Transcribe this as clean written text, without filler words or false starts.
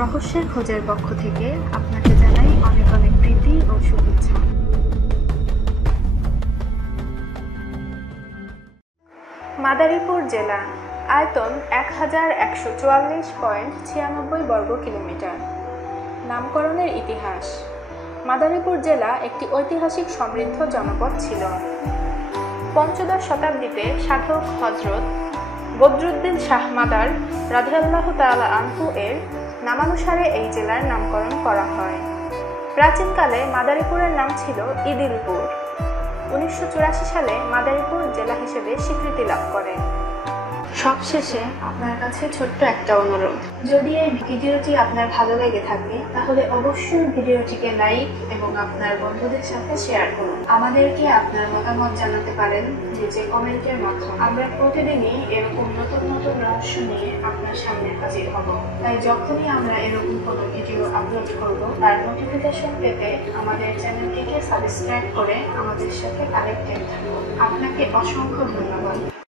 রহস্যের খোঁজের পক্ষ থেকে আপনাকে জানাই অনেক অনেক প্রীতি ও শুভেচ্ছা। মাদারীপুর জেলা, আয়তন 1144.96 বর্গ কিলোমিটার। নামকরণের ইতিহাস। মাদারীপুর জেলা একটি ঐতিহাসিক সমৃদ্ধ জনপদ ছিল। পঞ্চদশ শতাব্দীতে সাধক হযরত বদরুদ্দীন শাহ মাদার রাদিয়াল্লাহু তাআলা আনহু এর নামানুসারে এই জেলার নামকরণ করা হয়। প্রাচীনকালে মাদারীপুরের নাম ছিল ইদিলপুর। 1984 সালে মাদারীপুর জেলা হিসেবে স্বীকৃতি লাভ করে। সবশেষে আপনার কাছে ছোট্ট একটা অনুরোধ, যদি এই ভিডিওটি আপনার ভালো লেগে থাকে তাহলে অবশ্যই ভিডিওটিকে লাইক এবং আপনার বন্ধুদের সাথে শেয়ার করুন। আমাদেরকে আপনার মতামত জানাতে পারেন নিচে কমেন্টের মাধ্যমে। আমরা প্রতিদিনই এরকম নতুন নতুন রহস্য নিয়ে আপনার সামনে হাজির হব। তাই যখনই আমরা এরকম কোনো ভিডিও আপলোড করব তার নোটিফিকেশন পেতে আমাদের চ্যানেলটিকে সাবস্ক্রাইব করে আমাদের সাথে কানেক্টেড থাকুন। আপনাকে অসংখ্য ধন্যবাদ।